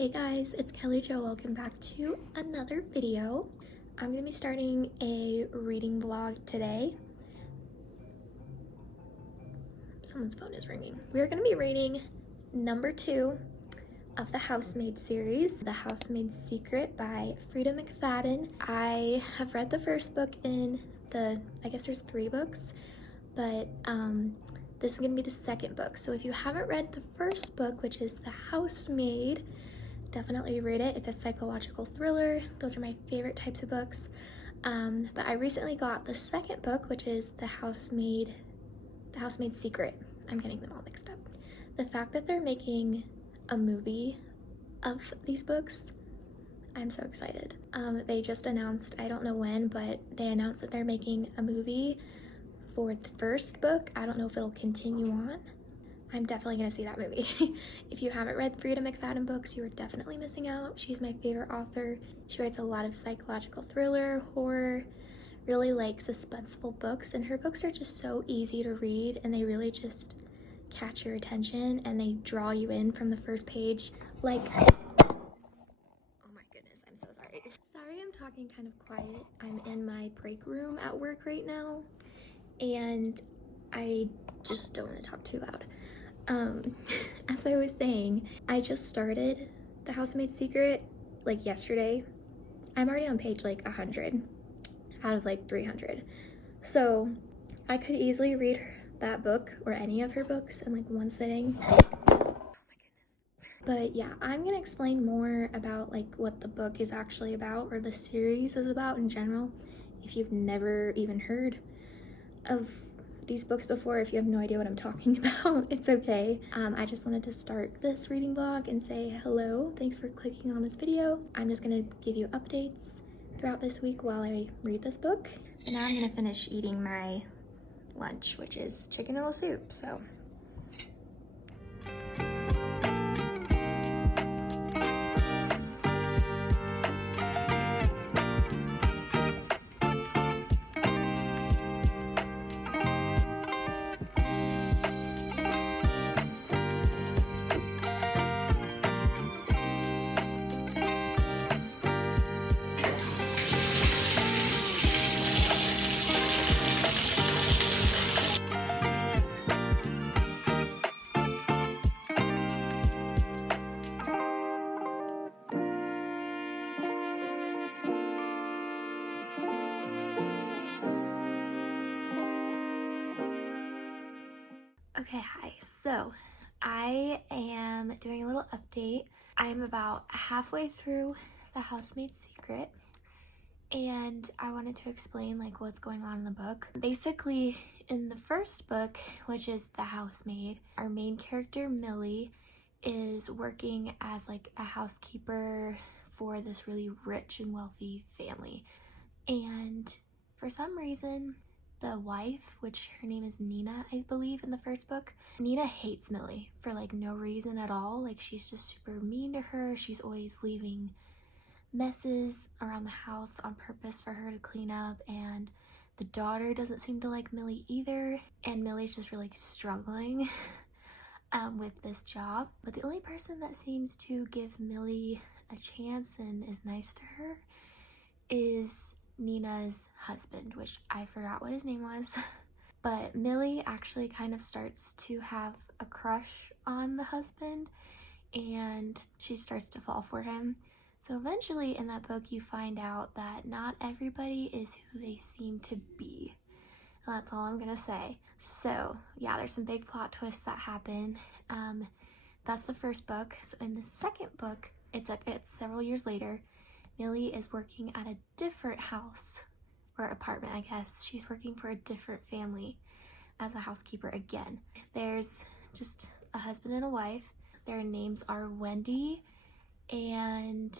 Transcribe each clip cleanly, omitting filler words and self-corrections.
Hey guys, it's Kelly Jo. Welcome back to another video. I'm gonna be starting a reading vlog today. Someone's phone is ringing. We're gonna be reading number 2 of the HOUSEMAID'S series, The Housemaid's Secret by Freida McFadden. I have read the first book in I guess there's 3 books, but this is gonna be the second book. So if you haven't read the first book, which is The Housemaid, definitely read it. It's a psychological thriller. Those are my favorite types of books. But I recently got the second book, which is The Housemaid's Secret. I'm getting them all mixed up. The fact that they're making a movie of these books, I'm so excited. They just announced, I don't know when, but they announced that they're making a movie for the first book. I don't know if it'll continue on. I'm definitely gonna see that movie. If you haven't read Freida McFadden books, you are definitely missing out. She's my favorite author. She writes a lot of psychological thriller, horror, really like suspenseful books, and her books are just so easy to read and they really just catch your attention and they draw you in from the first page. Like, oh my goodness, I'm so sorry. Sorry I'm talking kind of quiet. I'm in my break room at work right now and I just don't want to talk too loud. As I was saying, I just started The Housemaid's Secret like yesterday. I'm already on page like 100 out of like 300. So I could easily read that book or any of her books in like one sitting. Oh my goodness. But yeah, I'm gonna explain more about like what the book is actually about or the series is about in general. If you've never even heard of these books before, if you have no idea what I'm talking about, it's okay. I just wanted to start this reading vlog and say hello. Thanks for clicking on this video. I'm just gonna give you updates throughout this week while I read this book. And now I'm gonna finish eating my lunch, which is chicken noodle soup, so. Okay, hi. So I am doing a little update. I'm about halfway through The Housemaid's Secret and I wanted to explain like what's going on in the book. Basically, in the first book, which is The Housemaid, our main character Millie is working as like a housekeeper for this really rich and wealthy family. And for some reason, the wife, which her name is Nina, I believe in the first book, Nina hates Millie for like no reason at all. Like she's just super mean to her. She's always leaving messes around the house on purpose for her to clean up, and the daughter doesn't seem to like Millie either, and Millie's just really struggling with this job. But the only person that seems to give Millie a chance and is nice to her is Nina's husband, which I forgot what his name was. But Millie actually kind of starts to have a crush on the husband and she starts to fall for him. So eventually in that book you find out that not everybody is who they seem to be. And that's all I'm gonna say. So yeah, there's some big plot twists that happen. That's the first book. So in the second book, it's several years later. Millie is working at a different house or apartment, I guess. She's working for a different family as a housekeeper again. There's just a husband and a wife. Their names are Wendy and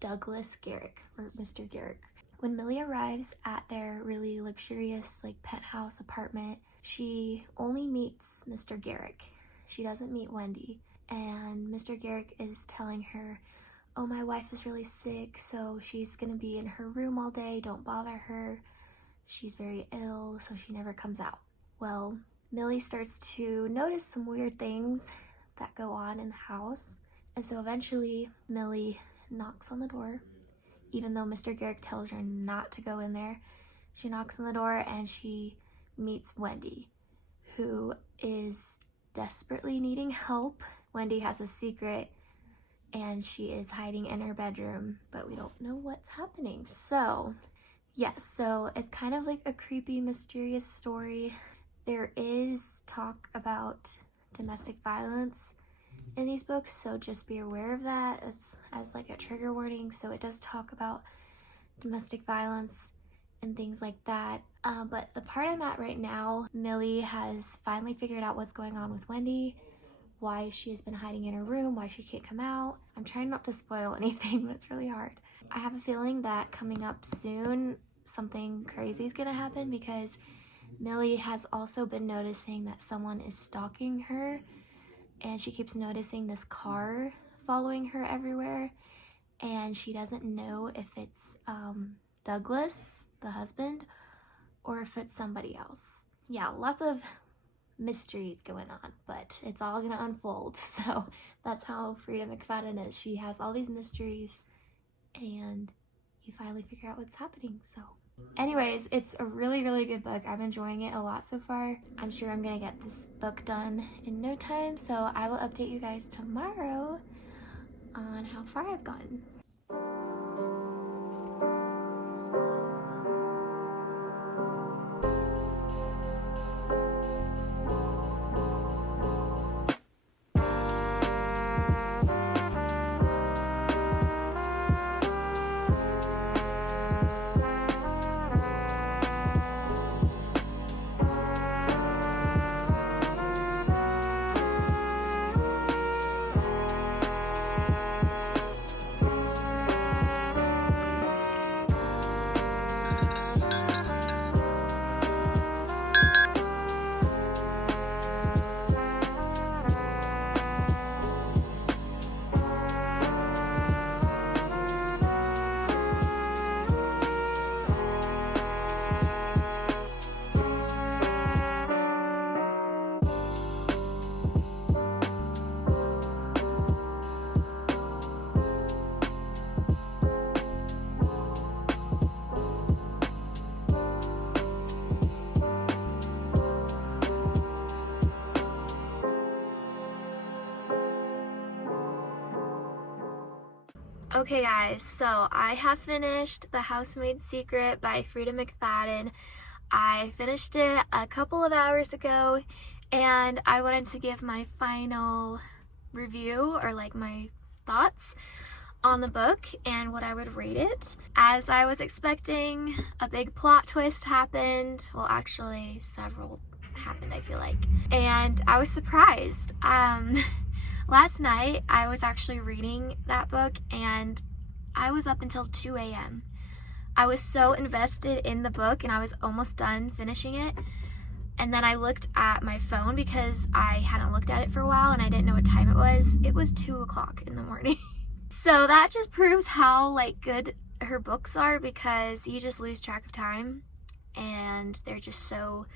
Douglas Garrick, or Mr. Garrick. When Millie arrives at their really luxurious like penthouse apartment, she only meets Mr. Garrick. She doesn't meet Wendy. And Mr. Garrick is telling her, oh, my wife is really sick, so she's gonna be in her room all day, don't bother her. She's very ill, so she never comes out. Well, Millie starts to notice some weird things that go on in the house, And so eventually Millie knocks on the door, even though Mr. Garrick tells her not to go in there. She knocks on the door and she meets Wendy, who is desperately needing help. Wendy has a secret and she is hiding in her bedroom, but we don't know what's happening. So yes, so it's kind of like a creepy, mysterious story. There is talk about domestic violence in these books, so just be aware of that as like a trigger warning. So it does talk about domestic violence and things like that. But the part I'm at right now, Millie has finally figured out what's going on with Wendy, why she has been hiding in her room, why she can't come out. I'm trying not to spoil anything, but it's really hard. I have a feeling that coming up soon, something crazy is gonna happen, because Millie has also been noticing that someone is stalking her, and she keeps noticing this car following her everywhere, and she doesn't know if it's Douglas, the husband, or if it's somebody else. Yeah, lots of mysteries going on, but it's all gonna unfold. So that's how Freida McFadden is. She has all these mysteries and you finally figure out what's happening. So anyways, it's a really, really good book. I'm enjoying it a lot so far. I'm sure I'm gonna get this book done in no time, so I will update you guys tomorrow on how far I've gotten. Okay guys, so I have finished The Housemaid's Secret by Freida McFadden. I finished it a couple of hours ago and I wanted to give my final review, or like my thoughts on the book and what I would rate it. As I was expecting, a big plot twist happened. Well, actually several happened, I feel like. And I was surprised. Last night, I was actually reading that book and I was up until 2 a.m. I was so invested in the book and I was almost done finishing it. And then I looked at my phone because I hadn't looked at it for a while and I didn't know what time it was. It was 2 o'clock in the morning. So that just proves how like good her books are, because you just lose track of time and they're just so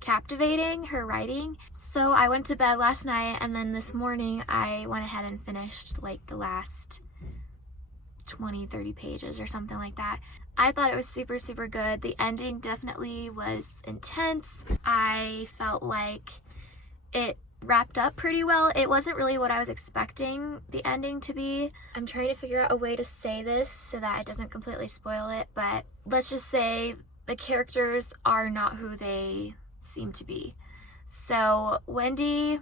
captivating, her writing. So I went to bed last night and then this morning I went ahead and finished like the last 20-30 pages or something like that. I thought it was super, super good. The ending definitely was intense. I felt like it wrapped up pretty well. It wasn't really what I was expecting the ending to be. I'm trying to figure out a way to say this so that it doesn't completely spoil it, but let's just say the characters are not who they seem to be. So Wendy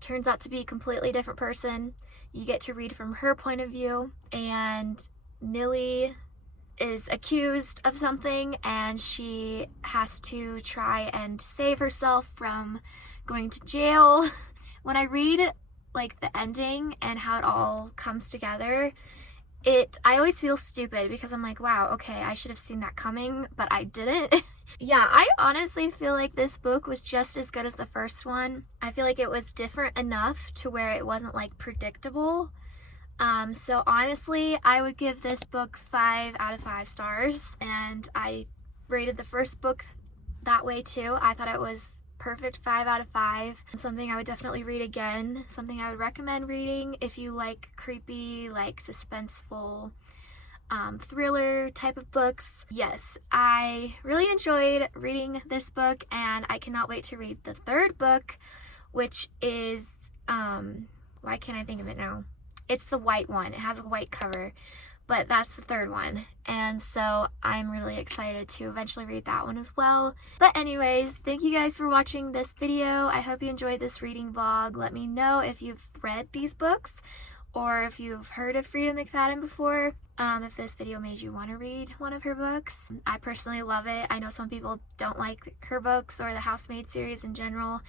turns out to be a completely different person. You get to read from her point of view, and Millie is accused of something and she has to try and save herself from going to jail. When I read like the ending and how it all comes together, I always feel stupid because I'm like, wow, okay, I should have seen that coming, but I didn't. Yeah, I honestly feel like this book was just as good as the first one. I feel like it was different enough to where it wasn't like predictable. So honestly, I would give this book 5 out of 5 stars, and I rated the first book that way too. I thought it was perfect 5 out of 5. Something I would definitely read again. Something I would recommend reading if you like creepy, like suspenseful, thriller type of books. Yes, I really enjoyed reading this book, and I cannot wait to read the third book, which is, why can't I think of it now? It's the white one. It has a white cover, but that's the third one. And so I'm really excited to eventually read that one as well. But anyways, thank you guys for watching this video. I hope you enjoyed this reading vlog. Let me know if you've read these books or if you've heard of Freida McFadden before. If this video made you want to read one of her books. I personally love it. I know some people don't like her books or the Housemaid series in general,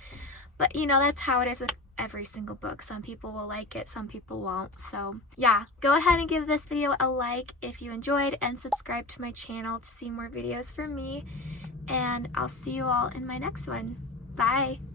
but you know, that's how it is with every single book. Some people will like it, some people won't. So yeah, go ahead and give this video a like if you enjoyed, and subscribe to my channel to see more videos from me, and I'll see you all in my next one. Bye!